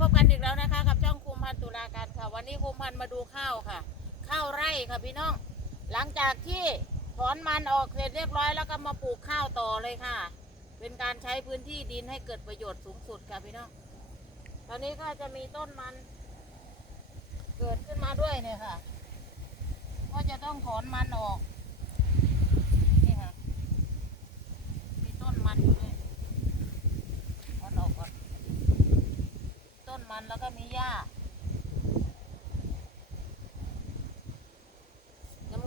พบกันอีกแล้วนะคะ กับช่องคุมพันตุลาการค่ะ วันนี้คุมพันมาดูข้าวค่ะ ข้าวไร่ค่ะพี่น้อง หลังจากที่ถอนมันออกเสร็จเรียบร้อยแล้วก็มาปลูกข้าวต่อเลยค่ะ เป็นการใช้พื้นที่ดินให้เกิดประโยชน์สูงสุดค่ะพี่น้อง ตอนนี้ก็จะมีต้นมัน เกิดขึ้นมาด้วยเนี่ยค่ะ ก็จะต้องถอนมันออก นี่ค่ะ มีต้นมันอยู่ด้วยถอนออกก่อน ต้น มันแล้วก็มีหญ้า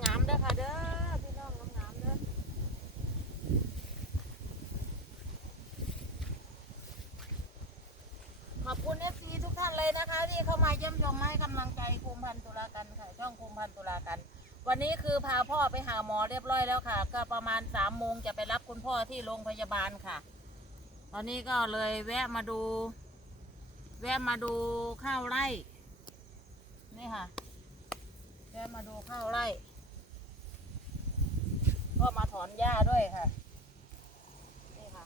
งามๆเด้อค่ะเด้อพี่น้องงามๆเด้อขอบคุณเอฟซีทุกท่านเลยนะคะ ที่เข้ามาเยี่ยมชมให้กำลังใจคุมพันตุลากันค่ะช่องคุมพันตุลากัน วันนี้คือพาพ่อไปหาหมอเรียบร้อยแล้วค่ะ ก็ประมาณสามโมงจะไปรับคุณพ่อที่โรงพยาบาลค่ะ ตอนนี้ก็เลยแวะมาดู แวะมาดูข้าวไร่ นี่ค่ะ แวะมาดูข้าวไร่ ก็มาถอนหญ้าด้วยค่ะ นี่ค่ะ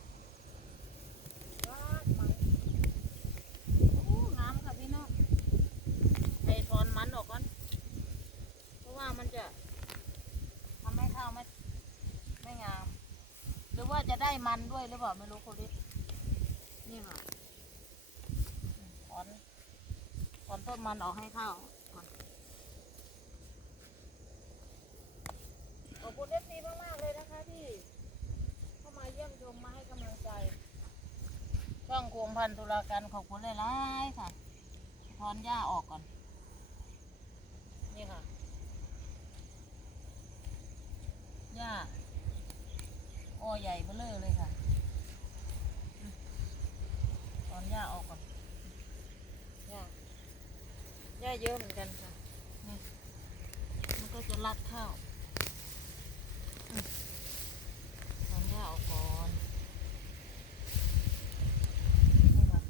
ว้ามันโอ้น้ำค่ะพี่น้องไปถอนมันออกก่อน เพราะว่ามันจะทำให้ข้าวไม่ไม่งาม หรือว่าจะได้มันด้วยหรือเปล่าไม่รู้คุณฤทธิ์นี่ค่ะ ถอนถ อนต้นมันออกให้ข้าวก่อนขอบคุณเอฟซีมาก ๆ เลยนะคะที่ เข้ามาเยี่ยมชมมาให้กำลังใจ ช่องโคมพันธุ์ตุลาการขอบคุณหลายๆค่ะถอนหญ้าออกก่อน นี่ค่ะหญ้าอ้อใหญ่เบ้อเลยเลยค่ะอืมถอนหญ้าออกก่อน หญ้า หญ้าเยอะเหมือนกันค่ะนี่มันก็จะรัดข้าวอืมถอนหญ้าออกก่อนค่ะ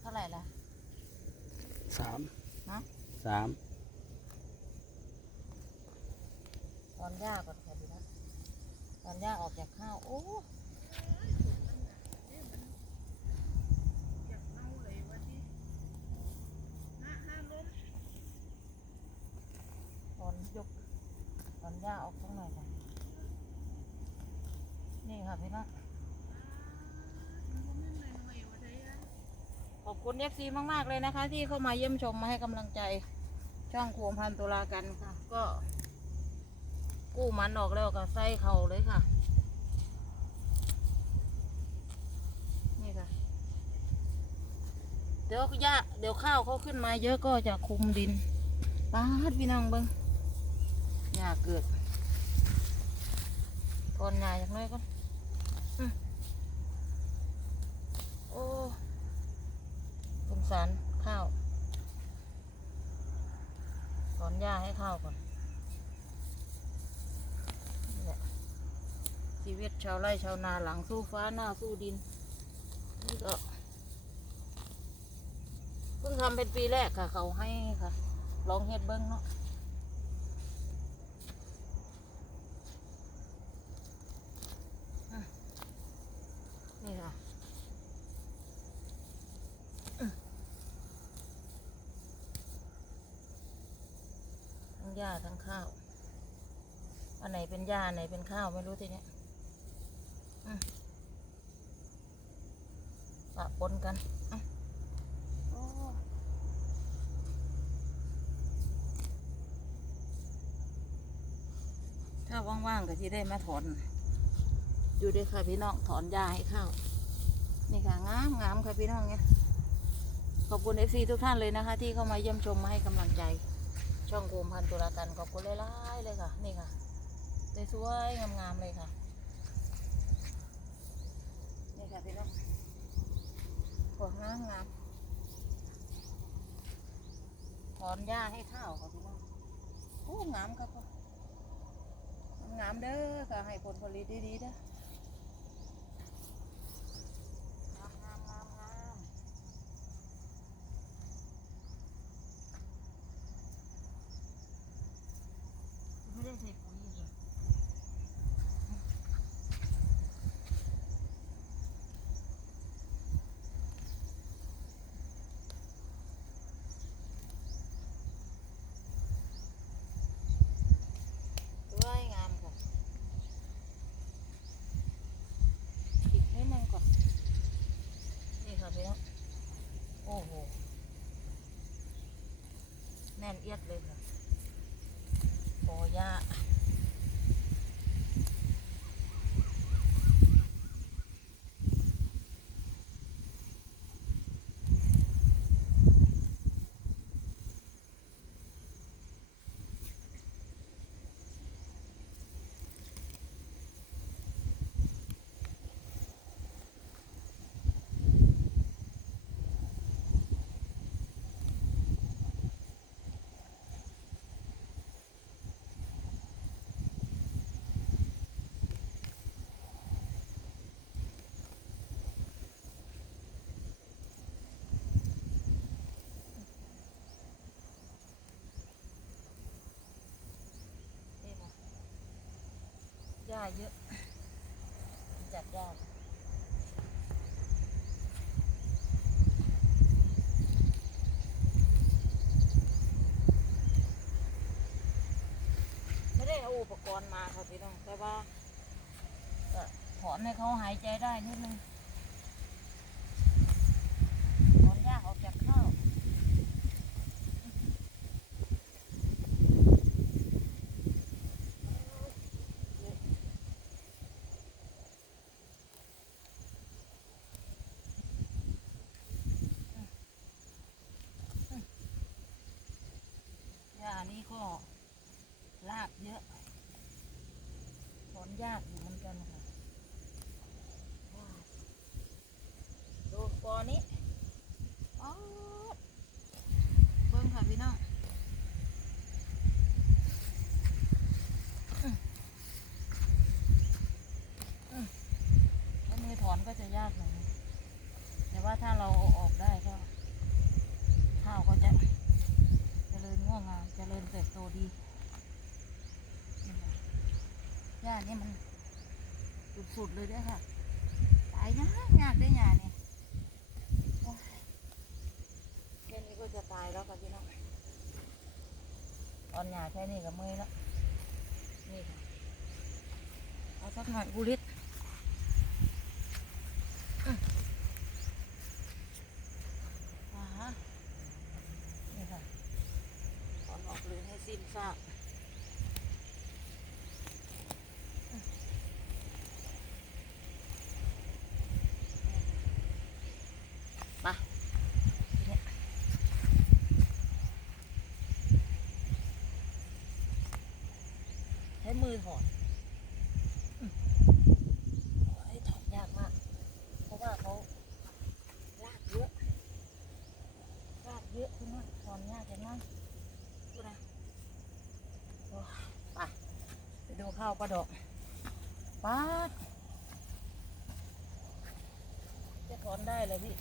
เท่าไห ร่ละสามฮะสามถอนหญ้าก่อนค่ะดีนะถอนหญ้าออกจากข้าวโอ้ถอนยกถอนหญ้าออกตรงไหนอยค่ะนี่ค่ะพี่น้องขอบ คุณเอฟซีมากๆเลยนะคะ ที่เข้ามาเยี่ยมชมมาให้กำลังใจ ช่องโคมพันตุลากันค่ะ ก็ กู้มันออกแล้วก็ใส่เข่าเลยค่ะ นี่ค่ะ เดี๋ยวหญ้าเดี๋ยวข้าวเขาขึ้นมาเยอะก็จะคุมดินป้าดพี่น้องเบิ้งหญ้าเกิดตอนหญ้าจากน้อยก็อืมโอ้สงสารข้าวถอนหญ้าให้ข้าวก่อนชีวิตชาวไร่ชาวนาหลังสู้ฟ้าหน้าสู้ดิน นี่ก็เพิ่งทำเป็นปีแรกค่ะ เขาให้ค่ะ ลองเฮ็ดเบิ้งเนาะอะนี่ค่ะอืมทั้งหญ้าทั้งข้าว อันไหนเป็นหญ้าอันไหนเป็นข้าวไม่รู้ทีเนี้ยอืมปะปนกันอะโอ้ถ้าว่างๆก็ที่ได้มาถอน อยู่ด้วยค่ะพี่น้องถอนหญ้าให้ข้าวนี่ค่ะงามงามค่ะพี่น้องเนี่ยขอบคุณเอฟซีทุกท่านเลยนะคะ ที่เข้ามาเยี่ยมชมมาให้กำลังใจ ช่องโคมพันตุลากันขอบคุณหลายๆเลยค่ะ นี่ค่ะ สวยงามๆเลยค่ะ นี่ค่ะพี่น้องหัวงามงามถอนหญ้าให้ข้าวค่ะพี่น้องโอ้งามครับพ่องามเด้อค่ะให้ผลผลิตดีๆเด้องามงามงามงามไม่ได้ใส่ปุ๋ยเลย สวยงามค่ะอีกนิดนึงก่อน นี่ค่ะ พี่น้องโอ้โหแน่นเอียดเลยค่ะโอ้ยา ญ้าเยอะจัดหญ้าไม่ได้เอาอุปกรณ์มาค่ะพี่น้องแต่ว่าถอนให้เขาหายใจได้นิดนึงถอนหญ้าออกจากข้าว หญ้านี่ ก็ลากเยอะถอนยากอยู่เหมือนกันค่ะว้าวดูกอนี้อ๋อเบิ้งค่ะพี่น้องอืมอืมแล้วมือถอนก็จะยากหน่อยนะแต่ว่าถ้าเราเอาออกได้ก็ ข้าวก็จะ เจริญง่วงงามเจริญเติบโตดีนี่ค่ะหญ้า นี่มันสุดๆเลยด้วยค่ะตายยากยากได้หญ้านี่ยแค่นี้ก็จะตายแล้วค่ะพี่น้องตอนหยาแค่นี้ก็เมื่อยแล้วนี่ค่ะเอาสักหน่อยกุลิดอืมอ่าฮะนี่ค่ะ ถอนออกเลยให้สิ้นซากไปทีนี้ใช้มือถอนอืมไอ้ถอนยากมาก เพราะว่าเขาลากเยอะ ลากเยอะคุณว่าถอนยากจังมากดูนะไปไปดูข้าวปลาดอกป้าดจะถอนได้เลยพี่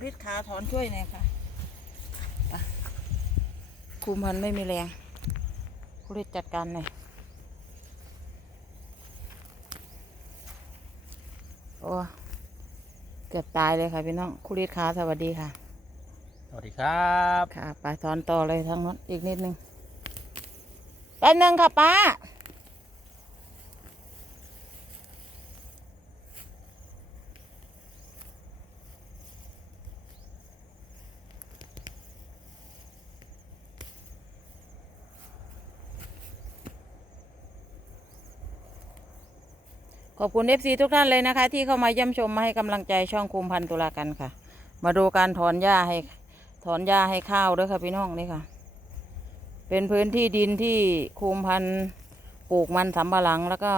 กุลิตขาถอนช่วยหน่อยค่ะไปคุมพันไม่มีแรงกุลิตจัดการหน่อยโอ้เกือบตายเลยค่ะพี่น้องคุลิตขาสวัสดีค่ะ สวัสดีครับค่ะไปถอนต่อเลยทั้งนั้นอีกนิดนึงแป๊บนึงค่ะป้า ขอบคุณเอฟซีทุกท่านเลยนะคะ ที่เข้ามาเยี่ยมชมมาให้กำลังใจช่องคุมพันตุลากันค่ะ มาดูการถอนหญ้าให้ถอนหญ้าให้ข้าวด้วยค่ะพี่น้องนี่ค่ะ เป็นพื้นที่ดินที่คุมพันปลูกมันสำปะหลัง แล้วก็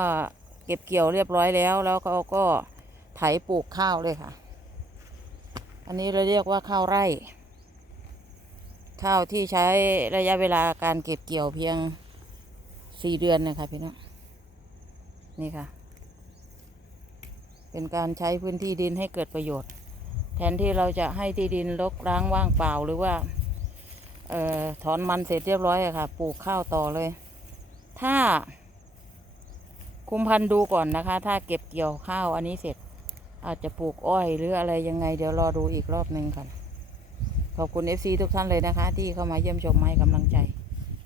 เก็บเกี่ยวเรียบร้อยแล้ว แล้วเขาก็ไถปลูกข้าวเลยค่ะ อันนี้เราเรียกว่าข้าวไร่ ข้าวที่ใช้ระยะเวลาการเก็บเกี่ยวเพียงสี่เดือนนะคะพี่น้องนี่ค่ะ เป็นการใช้พื้นที่ดินให้เกิดประโยชน์ แทนที่เราจะให้ที่ดินรกร้างว่างเปล่าหรือว่าออถอนมันเสร็จเรียบร้อยอะค่ะ ปลูกข้าวต่อเลย ถ้า คุมพันธุ์ดูก่อนนะคะ ถ้าเก็บเกี่ยวข้าวอันนี้เสร็จ อาจจะปลูกอ้อยหรืออะไรยังไง เดี๋ยวรอดูอีกรอบหนึ่งค่ะ ขอบคุณเอฟซีทุกท่านเลยนะคะ ที่เข้ามาเยี่ยมชมให้กำลังใจ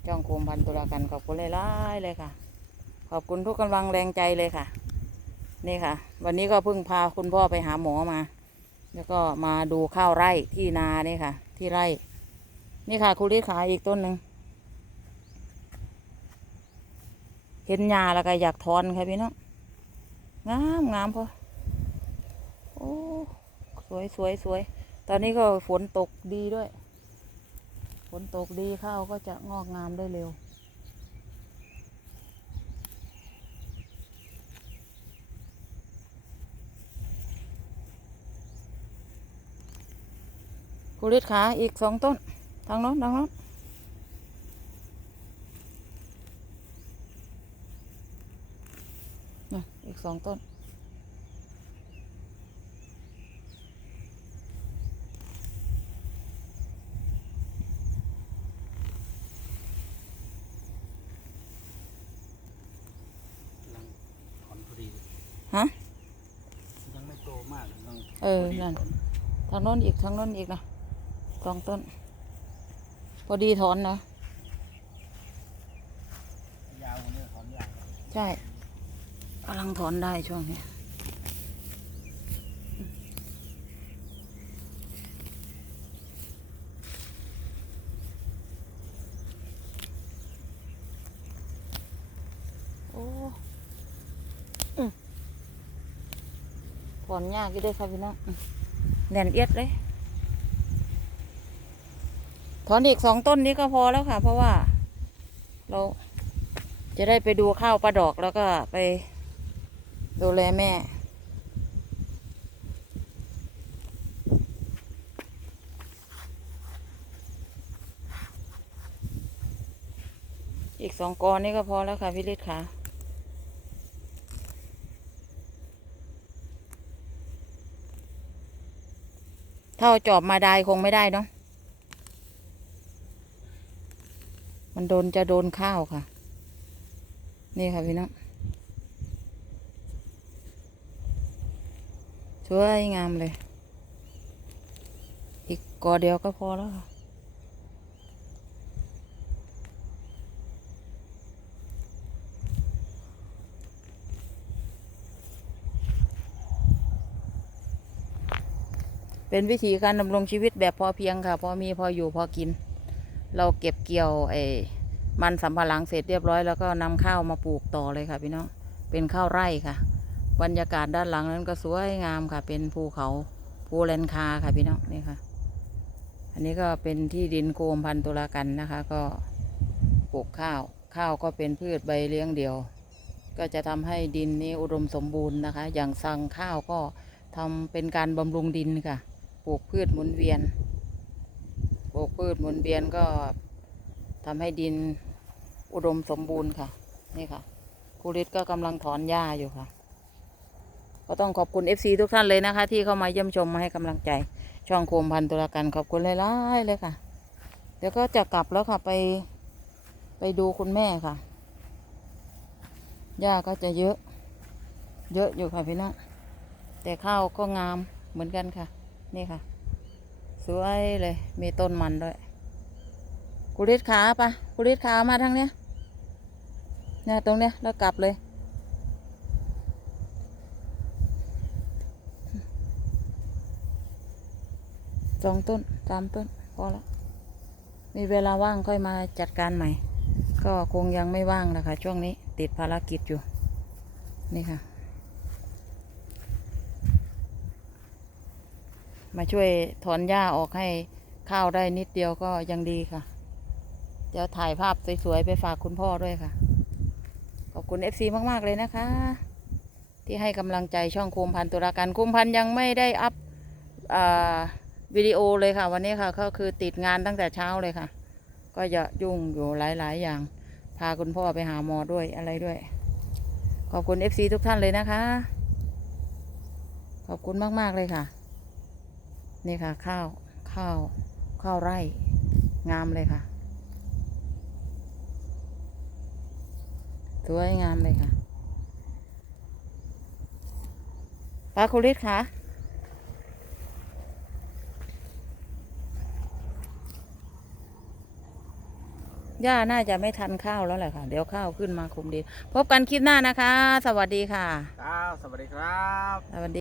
จ้องคุมพันธุ์ตุลากันขอบคุณหลายๆเลยค่ะ ขอบคุณทุกกำลังแรงใจเลยค่ะ นี่ค่ะ วันนี้ก็เพิ่งพาคุณพ่อไปหาหมอมา แล้วก็มาดูข้าวไร่ที่นานี่ค่ะ ที่ไร่ นี่ค่ะคุณลิขาอีกต้นหนึ่งเห็นหญ้าแล้วก็อยากถอนค่ะพี่น้องงามงามพอโอ้สวยสวยสวยตอนนี้ก็ฝนตกดีด้วย ฝนตกดีข้าวก็จะงอกงามได้เร็ว กุลิตขาอีกสองต้น ทางโน้นทางโน้นน่ะอีกสองต้นกำลังถอนพอดีฮะ ยังไม่โตมากกำลังเออ นั่น ทางโน้นอีก ทางโน้นอีกนะ สองต้น พอดีถอนนะยาวกว่านี้ถอนยากใช่กำลังถอนได้ช่วงนี้โอ้ถอนยากอยู่ด้วยค่ะพี่น้องแน่นเอียดเลย ถอนอีกสองต้นนี้ก็พอแล้วค่ะ เพราะว่า เราจะได้ไปดูข้าวปลาดอกแล้วก็ไปดูแลแม่ อีกสองกอนนี่ก็พอแล้วค่ะพี่ฤทธิ์ค่ะถ้าเอาจอบมาได้คงไม่ได้เนาะ มันโดนจะโดนข้าวค่ะ นี่ค่ะพี่น้องสวยงามเลย อีกกอเดียวก็พอแล้วค่ะเป็นวิธีการดำรงชีวิตแบบพอเพียงค่ะ พอมีพออยู่พอกิน เราเก็บเกี่ยวไอ้มันสำปะหลังเสร็จเรียบร้อยแล้วก็นำข้าวมาปลูกต่อเลยค่ะพี่น้องเป็นข้าวไร่ค่ะ บรรยากาศด้านหลังนั้นก็สวยงามค่ะ เป็นภูเขาภูแลนคาค่ะพี่น้องนี่ค่ะ อันนี้ก็เป็นที่ดินโกมพันตุลากันนะคะ ก็ปลูกข้าวข้าวก็เป็นพืชใบเลี้ยงเดี่ยว ก็จะทำให้ดินนี้อุดมสมบูรณ์นะคะ อย่างสั่งข้าวก็ทำเป็นการบำรุงดินค่ะ ปลูกพืชหมุนเวียน ลูกพืชหมุนเวียนก็ทำให้ดินอุดมสมบูรณ์ค่ะ นี่ค่ะครูฤทธิ์ก็กำลังถอนหญ้าอยู่ค่ะ ก็ต้องขอบคุณ FC ทุกท่านเลยนะคะ ที่เข้ามาเยี่ยมชมมาให้กำลังใจ ช่องโคมพันตุลากันขอบคุณหลายๆเลยค่ะ เดี๋ยวก็จะกลับแล้วค่ะไปไปดูคุณแม่ค่ะหญ้าก็จะเยอะ เยอะอยู่ค่ะพี่น้องแต่ข้าวก็งามเหมือนกันค่ะ นี่ค่ะ สวยเลย มีต้นมันด้วย กุลิตขาปะกุลิตขามาทางเนี้ยเนี่ยตรงเนี้ยแล้วกลับเลย สองต้นสามต้นพอแล้วมีเวลาว่างค่อยมาจัดการใหม่ ก็คงยังไม่ว่างนะคะช่วงนี้ติดภารกิจอยู่ นี่ค่ะ มาช่วยถอนหญ้าออกให้ข้าวได้นิดเดียวก็ยังดีค่ะ เดี๋ยวถ่ายภาพสวยๆไปฝากคุณพ่อด้วยค่ะ ขอบคุณ FC มากๆเลยนะคะ ที่ให้กำลังใจช่องคุมพันตุลาการคุมพันยังไม่ได้อัพอวิดีโอเลยค่ะ วันนี้ค่ะก็คือติดงานตั้งแต่เช้าเลยค่ะ ก็จะยุ่งอยู่หลายๆอย่าง พาคุณพ่อไปหาหมอด้วยอะไรด้วย ขอบคุณ FC ทุกท่านเลยนะคะ ขอบคุณมาก ๆ เลยค่ะ นี่ค่ะ ข้าวข้าวข้าวไร่ งามเลยค่ะ สวยงามเลยค่ะปลาคุริสค่ะย่าน่าจะไม่ทันข้าวแล้วแหละค่ะ เดี๋ยวข้าวขึ้นมาคุมดี พบกันคลิปหน้านะคะ สวัสดีค่ะ ครับ สวัสดีครับ สวัสดี